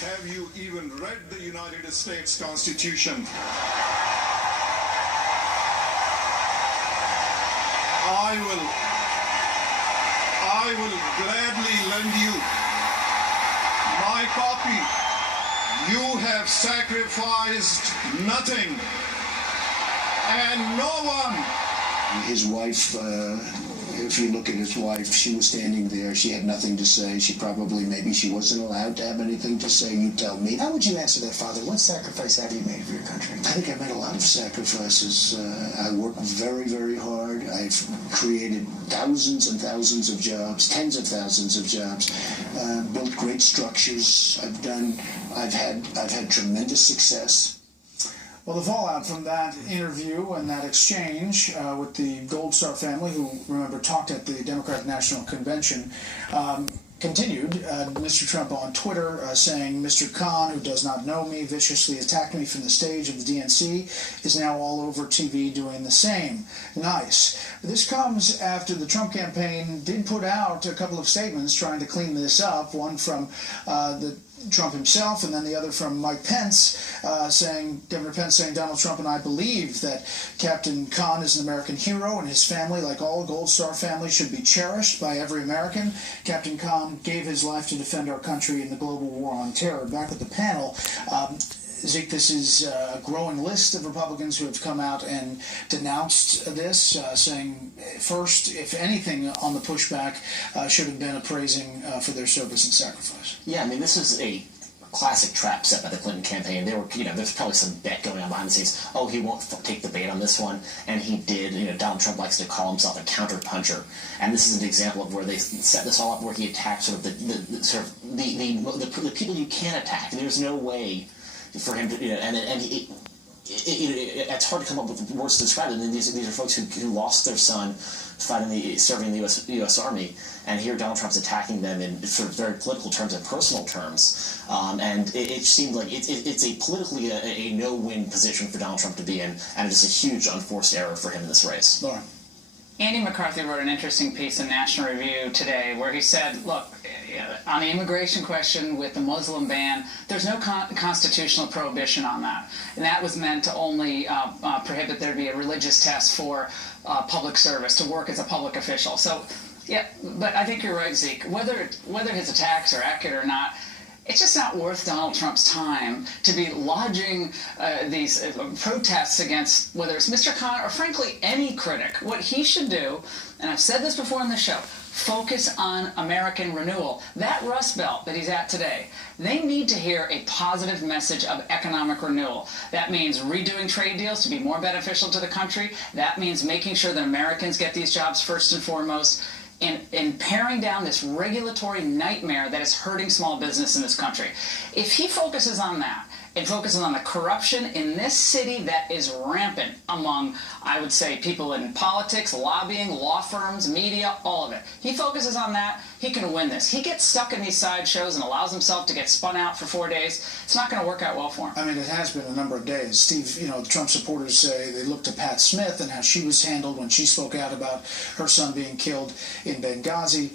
Have you even read the United States Constitution? I will gladly lend you my copy. You have sacrificed nothing and no one. His wife, if you look at his wife, she was standing there. She had nothing to say. Maybe she wasn't allowed to have anything to say. You tell me. How would you answer that, Father? What sacrifice have you made for your country? I think I made a lot of sacrifices. I worked very, very hard. I've created thousands and thousands of jobs, tens of thousands of jobs, built great structures. I've had tremendous success. Well, the fallout from that interview and that exchange with the Gold Star family, who, remember, talked at the Democratic National Convention, continued. Mr. Trump on Twitter saying, "Mr. Kahn, who does not know me, viciously attacked me from the stage of the DNC, is now all over TV doing the same." Nice. This comes after the Trump campaign did put out a couple of statements trying to clean this up, one from Trump himself, and then the other from Mike Pence, Governor Pence saying, "Donald Trump and I believe that Captain Kahn is an American hero, and his family, like all Gold Star families, should be cherished by every American. Captain Kahn gave his life to defend our country in the global war on terror." Back with the panel, Zeke, this is a growing list of Republicans who have come out and denounced this, saying, first, if anything on the pushback, should have been a praising for their service and sacrifice. Yeah, I mean, this is a classic trap set by the Clinton campaign. They were, there's probably some bet going on behind the scenes. Oh, he won't take the bait on this one, and he did. Donald Trump likes to call himself a counterpuncher, and this is an example of where they set this all up, where he attacked sort of the people you can attack. There's no way for him to, it's hard to come up with words to describe it. And these are folks who lost their son serving in the U.S. Army, and here Donald Trump's attacking them in sort of very political terms and personal terms. And it seemed like it's a politically a no-win position for Donald Trump to be in, and it's a huge unforced error for him in this race. Laura. Andy McCarthy wrote an interesting piece in National Review today where he said, look, on the immigration question with the Muslim ban, there's no constitutional prohibition on that. And that was meant to only prohibit there to be a religious test for public service, to work as a public official. So, yeah, but I think you're right, Zeke. Whether his attacks are accurate or not, it's just not worth Donald Trump's time to be lodging these protests against whether it's Mr. Kahn or, frankly, any critic. What he should do, and I've said this before on the show, focus on American renewal. That Rust Belt that he's at today, they need to hear a positive message of economic renewal. That means redoing trade deals to be more beneficial to the country. That means making sure that Americans get these jobs first and foremost. And paring down this regulatory nightmare that is hurting small business in this country. If he focuses on that and focuses on the corruption in this city that is rampant among, I would say, people in politics, lobbying, law firms, media, all of it. He focuses on that, he can win this. He gets stuck in these sideshows and allows himself to get spun out for 4 days. It's not going to work out well for him. I mean, it has been a number of days. Steve, the Trump supporters say they look to Pat Smith and how she was handled when she spoke out about her son being killed in Benghazi,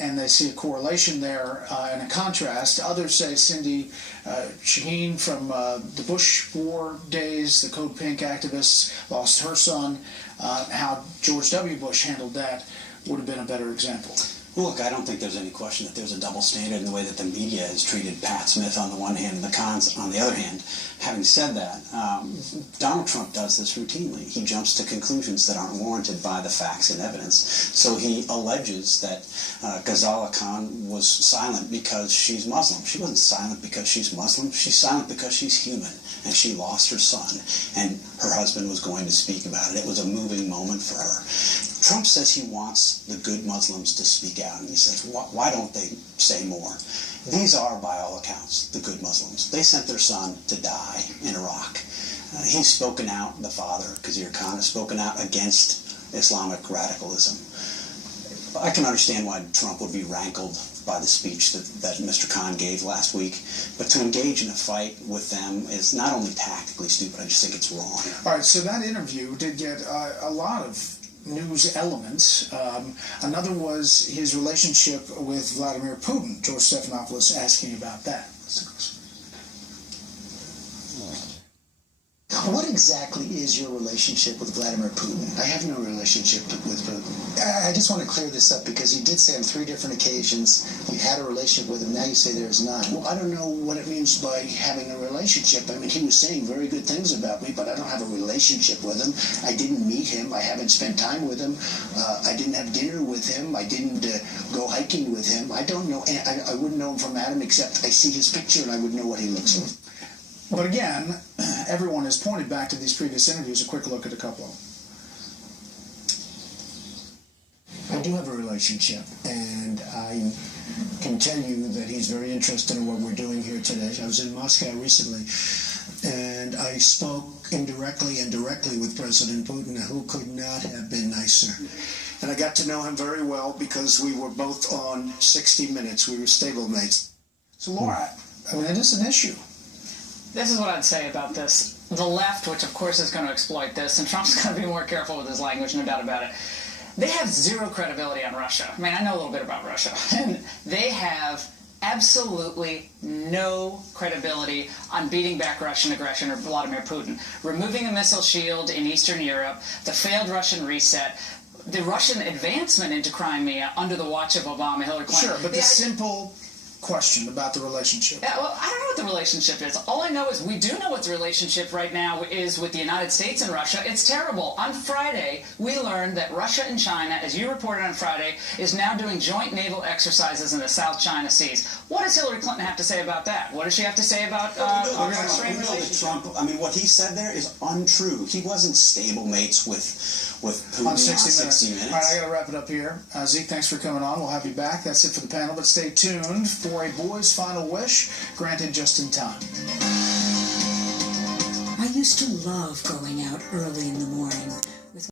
and they see a correlation there and a contrast. Others say Cindy Shaheen from the Bush War days, the Code Pink activists, lost her son. How George W. Bush handled that would have been a better example. Look, I don't think there's any question that there's a double standard in the way that the media has treated Pat Smith on the one hand and the Kahns on the other hand. Having said that, Donald Trump does this routinely. He jumps to conclusions that aren't warranted by the facts and evidence. So he alleges that Ghazala Khan was silent because she's Muslim. She wasn't silent because she's Muslim. She's silent because she's human, and she lost her son, and her husband was going to speak about it. It was a moving moment for her. Trump says he wants the good Muslims to speak out, and he says, why don't they say more? These are, by all accounts, the good Muslims. They sent their son to die in Iraq. He's spoken out, the father, Khizr Khan, has spoken out against Islamic radicalism. I can understand why Trump would be rankled by the speech that Mr. Kahn gave last week, but to engage in a fight with them is not only tactically stupid, I just think it's wrong. All right, so that interview did get a lot of news elements. Another was his relationship with Vladimir Putin. George Stephanopoulos asking about that. What exactly is your relationship with Vladimir Putin? I have no relationship with Putin. I just want to clear this up because you did say on 3 different occasions you had a relationship with him. Now you say there's none. Well, I don't know what it means by having a relationship. I mean, he was saying very good things about me, but I don't have a relationship with him. I didn't meet him. I haven't spent time with him. I didn't have dinner with him. I didn't go hiking with him. I don't know. I wouldn't know him from Adam except I see his picture and I would know what he looks like. But again, everyone has pointed back to these previous interviews. A quick look at a couple of them. I do have a relationship, and I can tell you that he's very interested in what we're doing here today. I was in Moscow recently, and I spoke indirectly and directly with President Putin, who could not have been nicer. And I got to know him very well because we were both on 60 Minutes. We were stablemates. So, Laura, I mean, it is an issue. This is what I'd say about this. The left, which of course is going to exploit this, and Trump's going to be more careful with his language, no doubt about it, they have zero credibility on Russia. I mean, I know a little bit about Russia. And they have absolutely no credibility on beating back Russian aggression or Vladimir Putin. Removing a missile shield in Eastern Europe, the failed Russian reset, the Russian advancement into Crimea under the watch of Obama, Hillary Clinton. Sure, but the simple question about the relationship. Yeah, well, I don't know what the relationship is. All I know is we do know what the relationship right now is with the United States and Russia. It's terrible. On Friday, we learned that Russia and China, as you reported on Friday, is now doing joint naval exercises in the South China Seas. What does Hillary Clinton have to say about that? What does she have to say about our extreme relationship? Trump, I mean, what he said there is untrue. He wasn't stablemates with Putin on 60 Minutes. All right, I got to wrap it up here. Zeke, thanks for coming on. We'll have you back. That's it for the panel, but stay tuned for a boy's final wish, granted just in time. I used to love going out early in the morning.